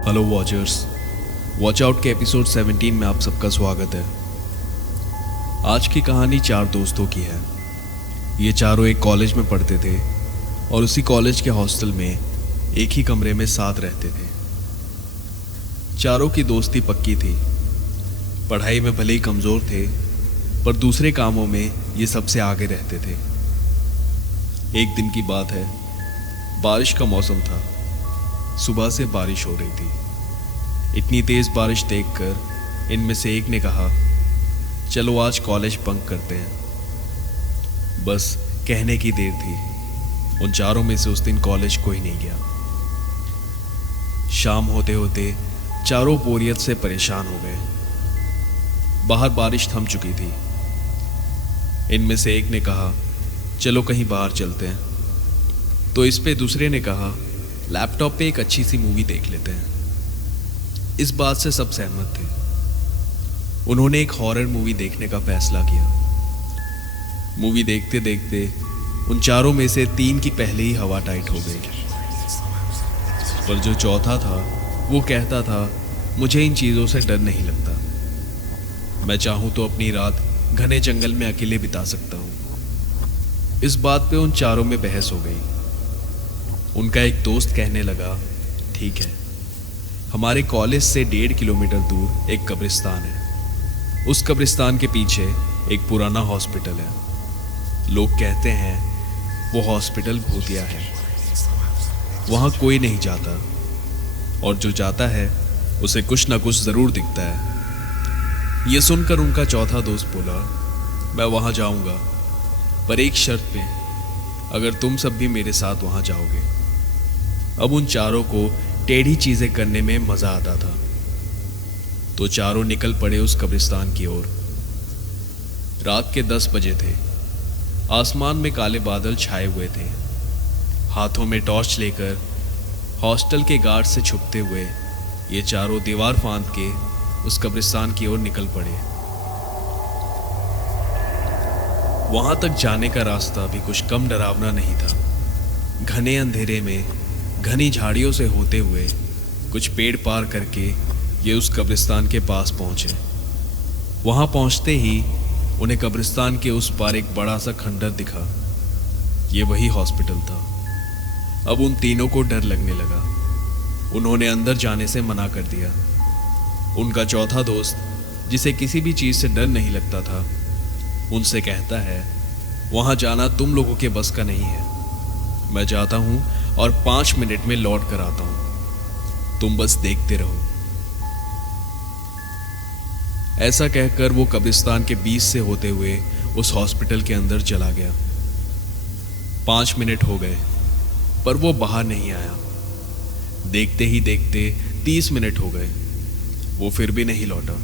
Hello watchers, watch out के episode 17 में आप सबका स्वागत है। आज की कहानी चार दोस्तों की है। ये चारों एक कॉलेज में पढ़ते थे और उसी कॉलेज के हॉस्टल में एक ही कमरे में साथ रहते थे। चारों की दोस्ती पक्की थी। पढ़ाई में भले ही कमज़ोर थे, पर दूसरे कामों में ये सबसे आगे रहते थे। एक दिन की बात है, बारिश का मौसम था। सुबह से बारिश हो रही थी। इतनी तेज बारिश देखकर इनमें से एक ने कहा, चलो आज कॉलेज बंक करते हैं। बस कहने की देर थी। उन चारों में से उस दिन कॉलेज कोई नहीं गया। शाम होते होते चारों बोरियत से परेशान हो गए। बाहर बारिश थम चुकी थी। इनमें से एक ने कहा, चलो कहीं बाहर चलते हैं। तो इस पे दूसरे ने कहा, लैपटॉप पे एक अच्छी सी मूवी देख लेते हैं। इस बात से सब सहमत थे। उन्होंने एक हॉरर मूवी देखने का फैसला किया। मूवी देखते देखते उन चारों में से तीन की पहले ही हवा टाइट हो गई। पर जो चौथा था वो कहता था, मुझे इन चीज़ों से डर नहीं लगता। मैं चाहूँ तो अपनी रात घने जंगल में अकेले बिता सकता हूँ। इस बात पे उन चारों में बहस हो गई। उनका एक दोस्त कहने लगा, ठीक है, हमारे कॉलेज से 1.5 किलोमीटर दूर एक कब्रिस्तान है। उस कब्रिस्तान के पीछे एक पुराना हॉस्पिटल है। लोग कहते हैं वो हॉस्पिटल भूतिया है। वहाँ कोई नहीं जाता, और जो जाता है उसे कुछ ना कुछ ज़रूर दिखता है। ये सुनकर उनका चौथा दोस्त बोला, मैं वहाँ जाऊँगा, पर एक शर्त पे, अगर तुम सब भी मेरे साथ वहाँ जाओगे। अब उन चारों को टेढ़ी चीज़ें करने में मज़ा आता था। तो चारों निकल पड़े उस कब्रिस्तान की ओर। रात के 10 बजे थे। आसमान में काले बादल छाए हुए थे। हाथों में टॉर्च लेकर हॉस्टल के गार्ड से छुपते हुए ये चारों दीवार फांद के उस कब्रिस्तान की ओर निकल पड़े। वहां तक जाने का रास्ता भी कुछ कम डरावना नहीं था। घने अंधेरे में घनी झाड़ियों से होते हुए कुछ पेड़ पार करके ये उस कब्रिस्तान के पास पहुंचे। वहां पहुंचते ही उन्हें कब्रिस्तान के उस पार एक बड़ा सा खंडर दिखा। ये वही हॉस्पिटल था। अब उन तीनों को डर लगने लगा। उन्होंने अंदर जाने से मना कर दिया। उनका चौथा दोस्त, जिसे किसी भी चीज़ से डर नहीं लगता था, उनसे कहता है, वहां जाना तुम लोगों के बस का नहीं है। मैं जाता हूं और 5 मिनट में लौट कर आता हूं। तुम बस देखते रहो। ऐसा कहकर वो कब्रिस्तान के बीच से होते हुए उस हॉस्पिटल के अंदर चला गया। 5 मिनट हो गए, पर वो बाहर नहीं आया। देखते ही देखते 30 मिनट हो गए, वो फिर भी नहीं लौटा।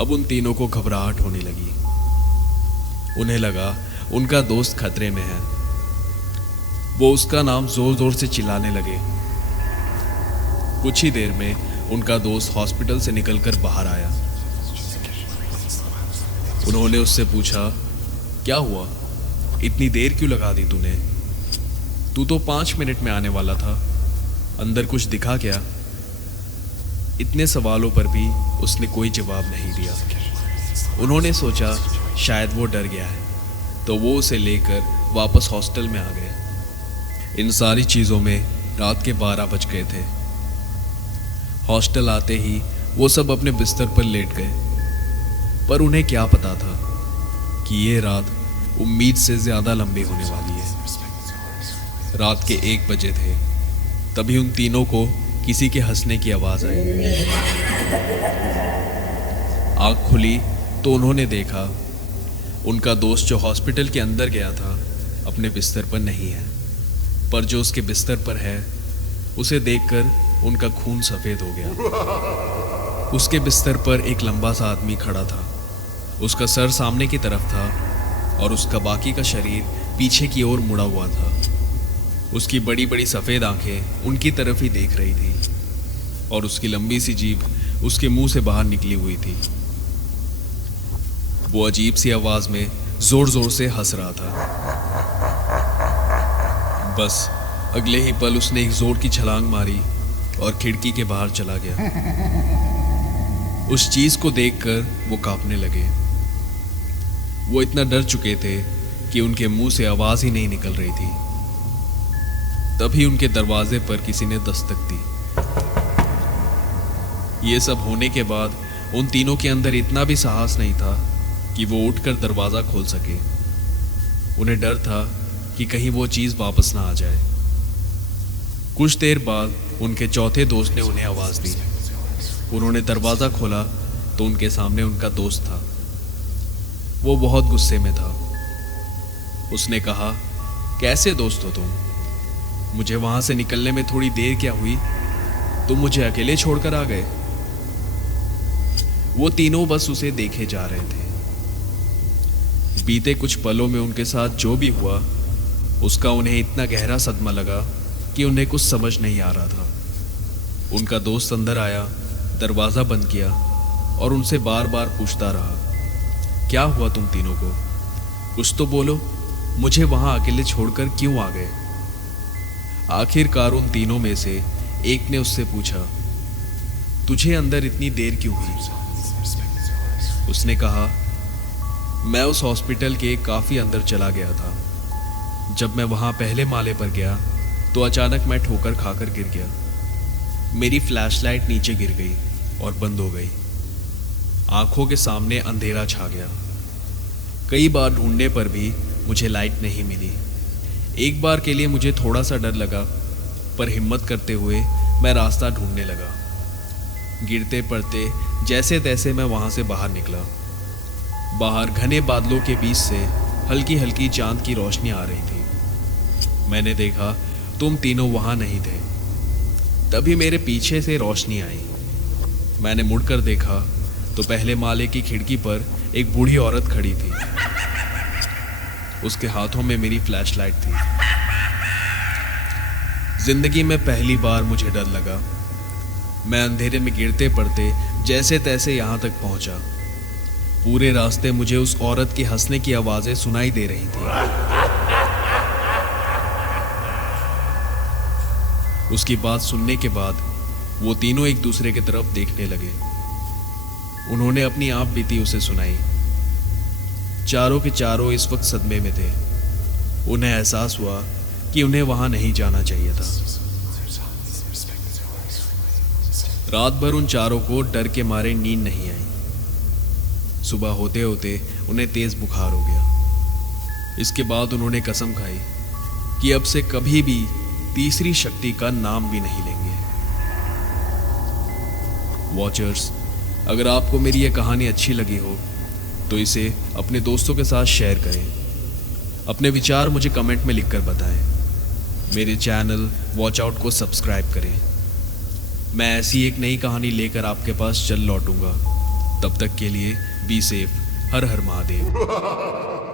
अब उन तीनों को घबराहट होने लगी। उन्हें लगा उनका दोस्त खतरे में है। वो उसका नाम जोर जोर से चिल्लाने लगे। कुछ ही देर में उनका दोस्त हॉस्पिटल से निकलकर बाहर आया। उन्होंने उससे पूछा, क्या हुआ, इतनी देर क्यों लगा दी तूने? तू तो 5 मिनट में आने वाला था। अंदर कुछ दिखा क्या? इतने सवालों पर भी उसने कोई जवाब नहीं दिया। उन्होंने सोचा शायद वो डर गया है, तो वो उसे लेकर वापस हॉस्टल में आ गए। इन सारी चीज़ों में रात के 12 बज गए थे। हॉस्टल आते ही वो सब अपने बिस्तर पर लेट गए। पर उन्हें क्या पता था कि ये रात उम्मीद से ज़्यादा लंबी होने वाली है। रात के 1 बजे थे। तभी उन तीनों को किसी के हंसने की आवाज़ आई। आँख खुली तो उन्होंने देखा उनका दोस्त जो हॉस्पिटल के अंदर गया था अपने बिस्तर पर नहीं है, पर जो उसके बिस्तर पर है उसे देखकर उनका खून सफ़ेद हो गया। उसके बिस्तर पर एक लंबा सा आदमी खड़ा था। उसका सर सामने की तरफ था और उसका बाकी का शरीर पीछे की ओर मुड़ा हुआ था। उसकी बड़ी बड़ी सफ़ेद आंखें उनकी तरफ ही देख रही थी और उसकी लंबी सी जीभ उसके मुंह से बाहर निकली हुई थी। वो अजीब सी आवाज़ में ज़ोर ज़ोर से हंस रहा था। बस अगले ही पल उसने एक जोर की छलांग मारी और खिड़की के बाहर चला गया। उस चीज को देखकर वो कांपने लगे। वो इतना डर चुके थे कि उनके मुंह से आवाज ही नहीं निकल रही थी। तभी उनके दरवाजे पर किसी ने दस्तक दी। ये सब होने के बाद उन तीनों के अंदर इतना भी साहस नहीं था कि वो उठकर दरवाजा खोल सके। उन्हें डर था कि कहीं वो चीज वापस ना आ जाए। कुछ देर बाद उनके चौथे दोस्त ने उन्हें आवाज दी। उन्होंने दरवाजा खोला तो उनके सामने उनका दोस्त था। वो बहुत गुस्से में था। उसने कहा, कैसे दोस्त हो तुम? मुझे वहां से निकलने में थोड़ी देर क्या हुई, तुम मुझे अकेले छोड़कर आ गए। वो तीनों बस उसे देखे जा रहे थे। बीते कुछ पलों में उनके साथ जो भी हुआ उसका उन्हें इतना गहरा सदमा लगा कि उन्हें कुछ समझ नहीं आ रहा था। उनका दोस्त अंदर आया, दरवाजा बंद किया और उनसे बार बार पूछता रहा, क्या हुआ तुम तीनों को? कुछ तो बोलो, मुझे वहां अकेले छोड़कर क्यों आ गए? आखिरकार उन तीनों में से एक ने उससे पूछा, तुझे अंदर इतनी देर क्यों हुई? उसने कहा, मैं उस हॉस्पिटल के काफी अंदर चला गया था। जब मैं वहां पहले माले पर गया तो अचानक मैं ठोकर खाकर गिर गया। मेरी फ्लैशलाइट नीचे गिर गई और बंद हो गई। आंखों के सामने अंधेरा छा गया। कई बार ढूंढने पर भी मुझे लाइट नहीं मिली। एक बार के लिए मुझे थोड़ा सा डर लगा, पर हिम्मत करते हुए मैं रास्ता ढूंढने लगा। गिरते पड़ते जैसे तैसे मैं वहां से बाहर निकला। बाहर घने बादलों के बीच से हल्की हल्की चांद की रोशनी आ रही थी। मैंने देखा तुम तीनों वहां नहीं थे। तभी मेरे पीछे से रोशनी आई। मैंने मुड़कर देखा तो पहले माले की खिड़की पर एक बूढ़ी औरत खड़ी थी। उसके हाथों में मेरी फ्लैशलाइट थी। जिंदगी में पहली बार मुझे डर लगा। मैं अंधेरे में गिरते पड़ते जैसे तैसे यहां तक पहुंचा। पूरे रास्ते मुझे उस औरत की हंसने की आवाजें सुनाई दे रही थी। उसकी बात सुनने के बाद वो तीनों एक दूसरे की तरफ देखने लगे। उन्होंने अपनी आप बीती उसे सुनाई। चारों के चारों इस वक्त सदमे में थे। उन्हें एहसास हुआ कि उन्हें वहां नहीं जाना चाहिए था। रात भर उन चारों को डर के मारे नींद नहीं आई। सुबह होते होते उन्हें तेज बुखार हो गया। इसके बाद उन्होंने कसम खाई कि अब से कभी भी तीसरी शक्ति का नाम भी नहीं लेंगे। वॉचर्स, अगर आपको मेरी यह कहानी अच्छी लगी हो तो इसे अपने दोस्तों के साथ शेयर करें। अपने विचार मुझे कमेंट में लिखकर बताएं। मेरे चैनल वॉच आउट को सब्सक्राइब करें। मैं ऐसी एक नई कहानी लेकर आपके पास चल लौटूंगा। तब तक के लिए be safe. Her her Mahadev.